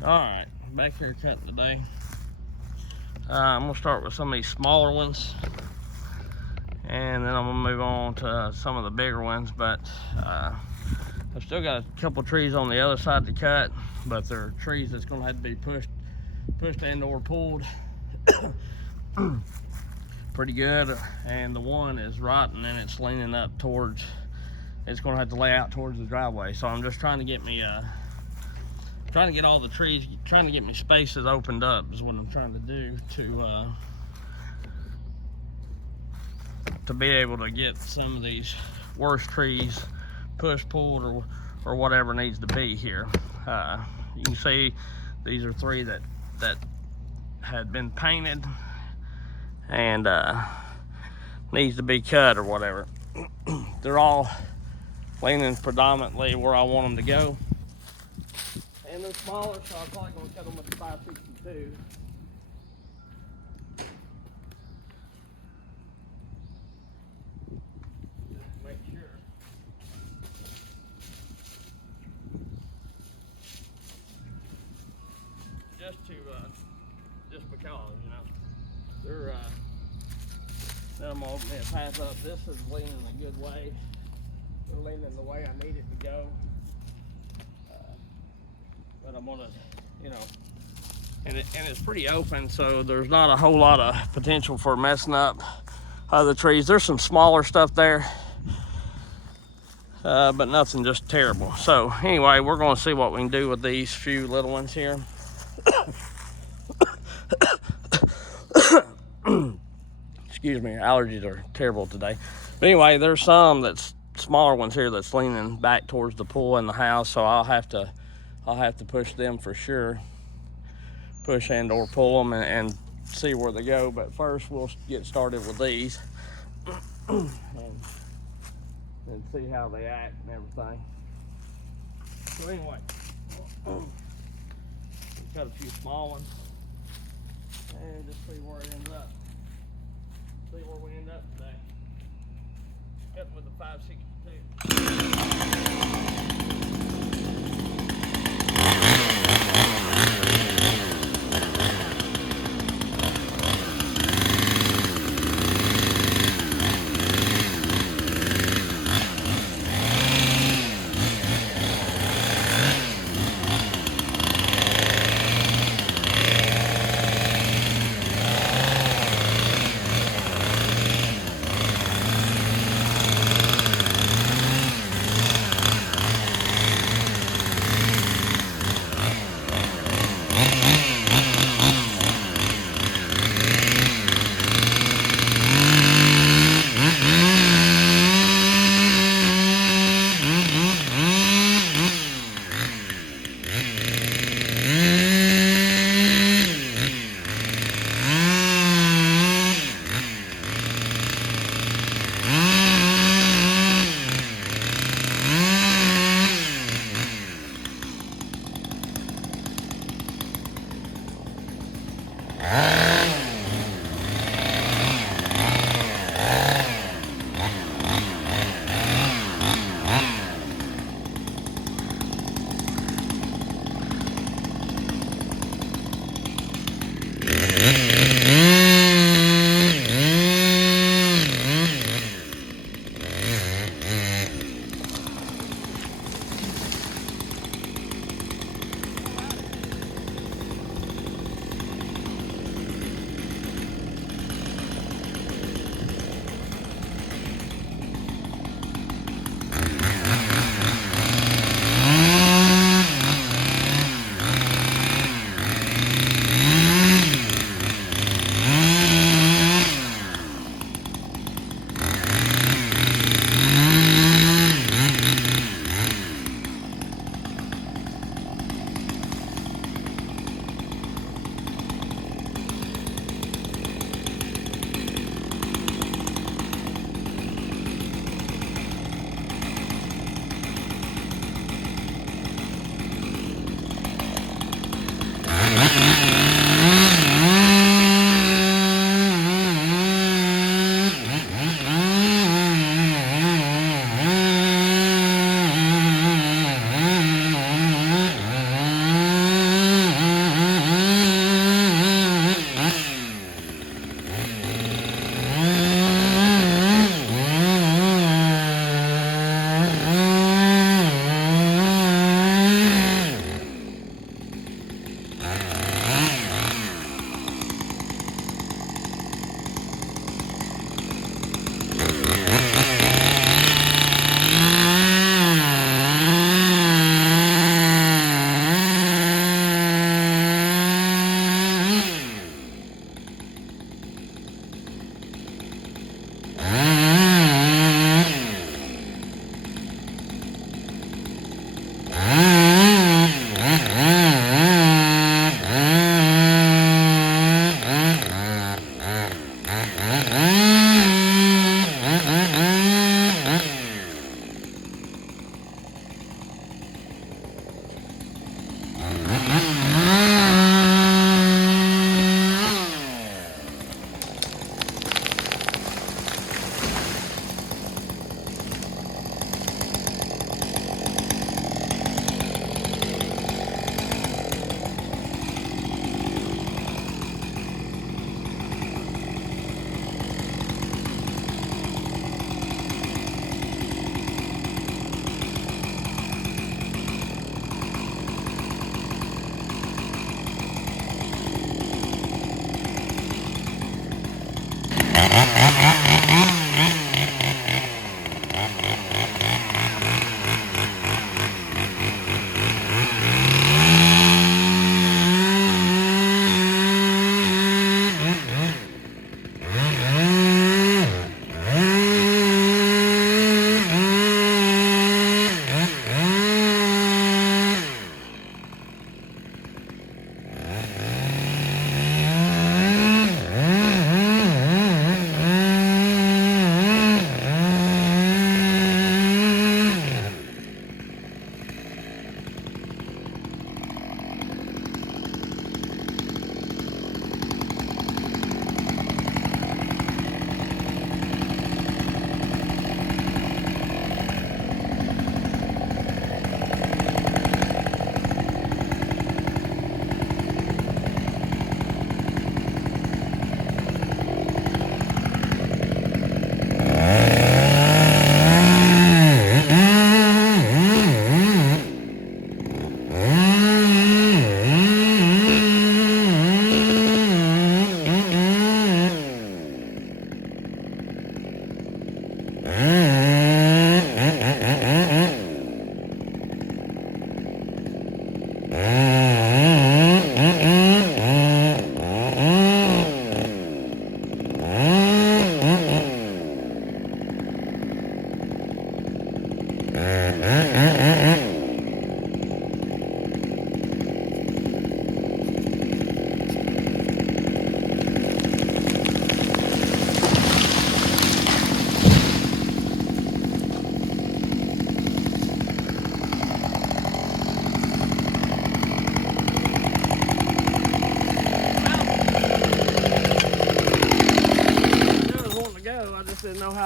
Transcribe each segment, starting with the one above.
Alright, back here cutting today. I'm going to start with some of these smaller ones, and then I'm going to move on to some of the bigger ones. But I've still got a couple trees on the other side to cut, but they're trees that's going to have to be pushed and or pulled pretty good. And the one is rotten and it's leaning up towards, it's going to have to lay out towards the driveway. So I'm just trying to get me trying to get all the trees, trying to get me spaces opened up is what I'm trying to do to be able to get some of these worse trees pushed, pulled, or whatever needs to be here. You can see these are three that had been painted and needs to be cut or whatever. They're all leaning predominantly where I want them to go. And they're smaller, so I'm probably going to cut them with the 562. Just to make sure. Just because, you know. They're, then I'm going to pass up. This is leaning a good way. They're leaning the way I need it to go. But I'm gonna, you know, and it's pretty open, so there's not a whole lot of potential for messing up other trees. There's some smaller stuff there, but nothing just terrible. So anyway, we're gonna see what we can do with these few little ones here. Excuse me, allergies are terrible today. But anyway, there's some that's smaller ones here that's leaning back towards the pool in the house, so I'll have to push them for sure. Push and or pull them and see where they go. But first we'll get started with these and see how they act and everything. So anyway, we cut a few small ones and just see where it ends up. See where we end up today. Cutting with the 562.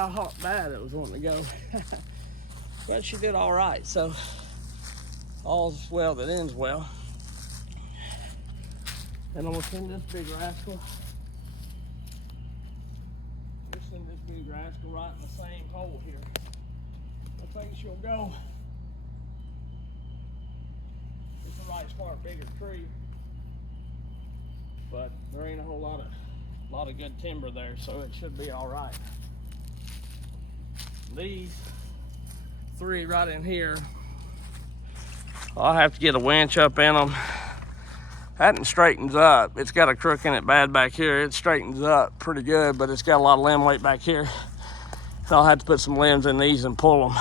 how bad it was wanting to go. But she did all right, so all's well that ends well. And I'm gonna send this big rascal. Let's send this big rascal right in the same hole here. I think she'll go. It's a right smart bigger tree, but there ain't a whole lot of good timber there, so it should be all right. These three right in here, I'll have to get a winch up in them. That one straightens up. It's got a crook in it bad back here. It straightens up pretty good, but it's got a lot of limb weight back here. So I'll have to put some limbs in these and pull them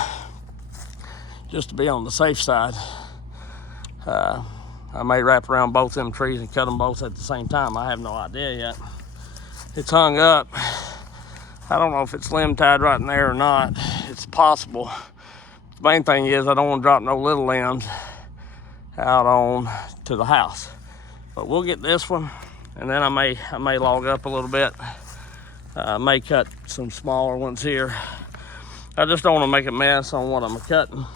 just to be on the safe side. I may wrap around both them trees and cut them both at the same time. I have no idea yet. It's hung up. I don't know if it's limb tied right in there or not. It's possible. The main thing is I don't want to drop no little limbs out on to the house. But we'll get this one, and then I may log up a little bit. I may cut some smaller ones here. I just don't want to make a mess on what I'm cutting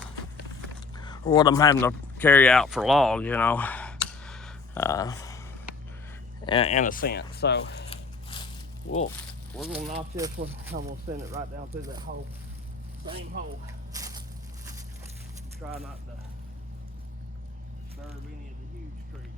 or what I'm having to carry out for logs, you know, in a sense. So we're gonna knock this one. I'm gonna send it right down through that hole, same hole. Try not to disturb any of the huge trees.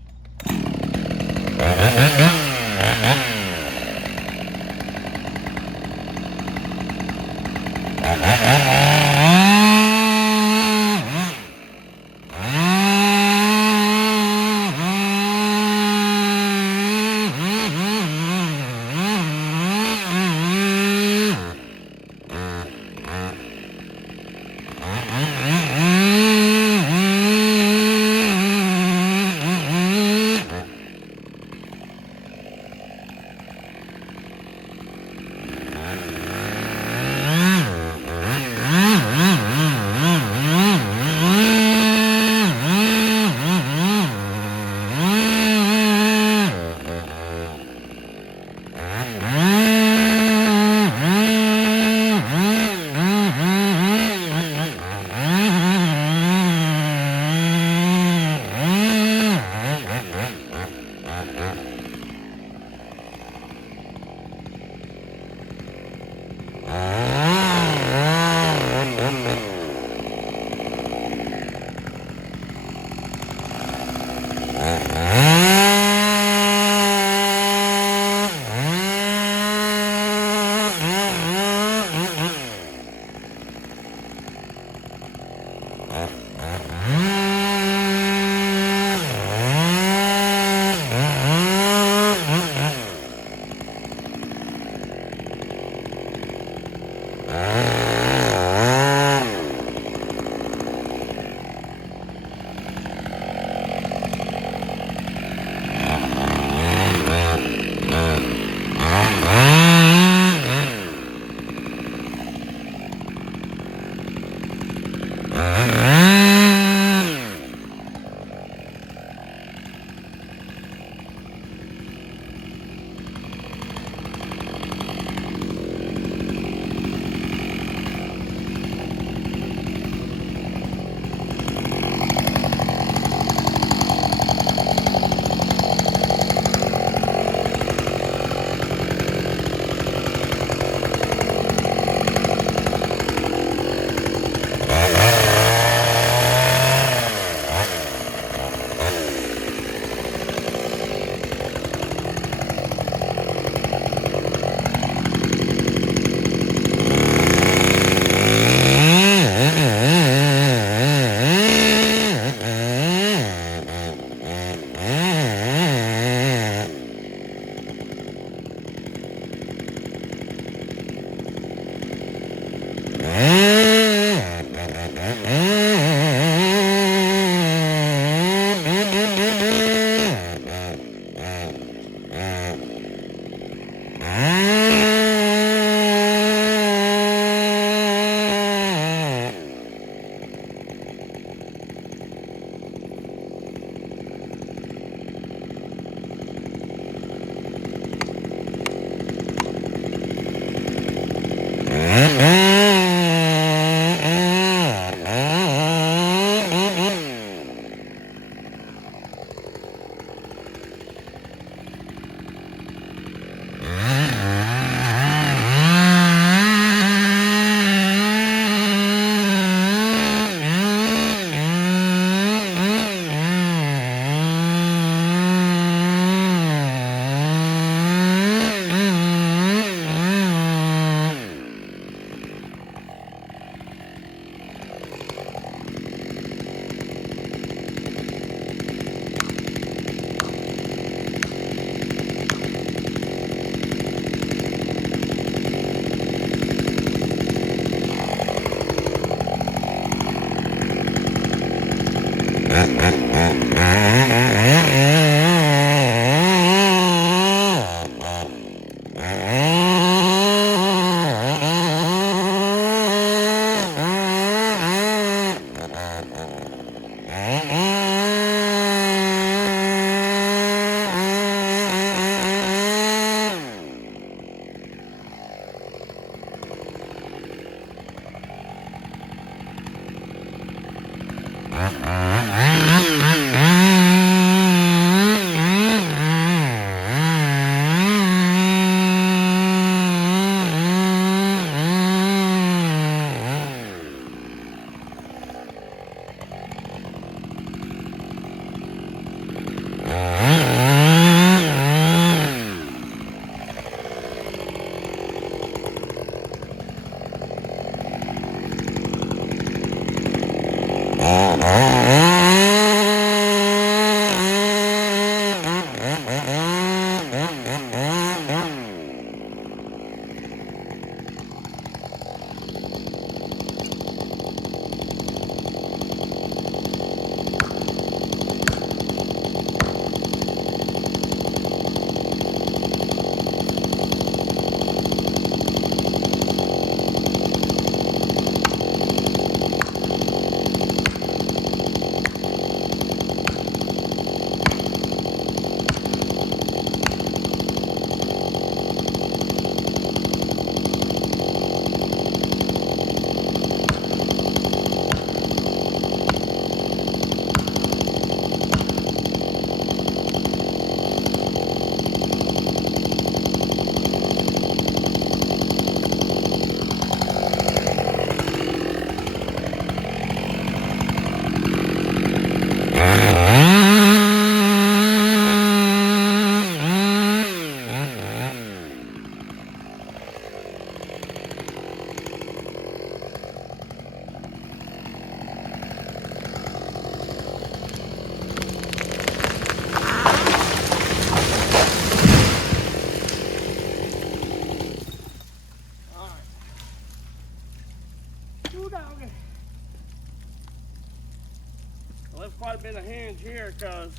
I left quite a bit of hinge here because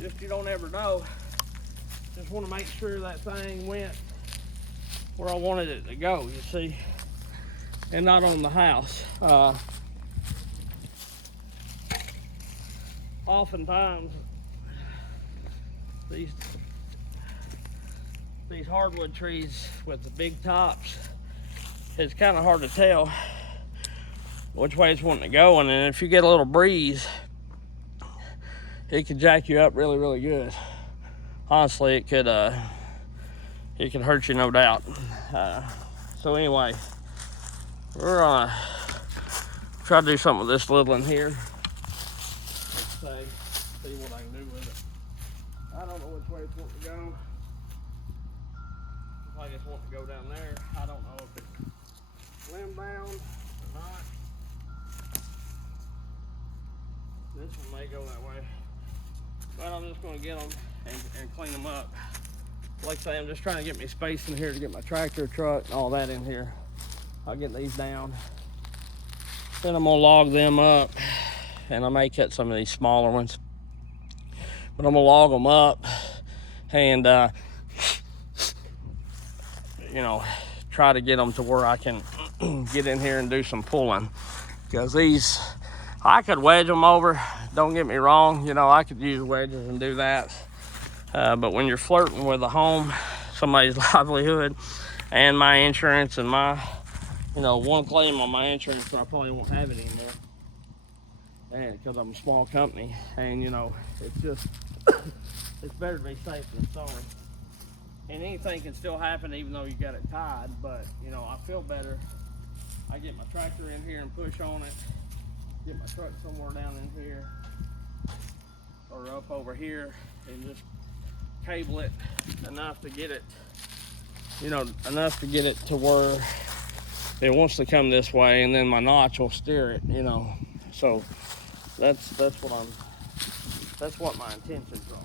just you don't ever know. Just want to make sure that thing went where I wanted it to go, you see, and not on the house. Oftentimes these hardwood trees with the big tops, it's kind of hard to tell which way it's wanting to go, and then if you get a little breeze, it could jack you up really, really good. Honestly, it could hurt you, no doubt. So anyway, we're gonna try to do something with this little one here. See what I can do with it. I don't know which way it's wanting to go. Looks like it's wanting to go down there. I don't know if it's limb bound or not. This one may go that way. But I'm just going to get them and clean them up. Like I say, I'm just trying to get me space in here to get my tractor, truck, and all that in here. I'll get these down. Then I'm going to log them up. And I may cut some of these smaller ones. But I'm going to log them up and, you know, try to get them to where I can get in here and do some pulling. Because these, I could wedge them over. Don't get me wrong. You know, I could use wedges and do that. But when you're flirting with a home, somebody's livelihood, and my insurance and my you know, one claim on my insurance, but I probably won't have it anymore. And because I'm a small company, and you know, it's just, it's better to be safe than sorry. And anything can still happen even though you got it tied, but you know, I feel better. I get my tractor in here and push on it, get my truck somewhere down in here, or up over here, and just cable it enough to get it, you know, enough to get it to where it wants to come this way, and then my notch will steer it, you know. So that's what my intentions are.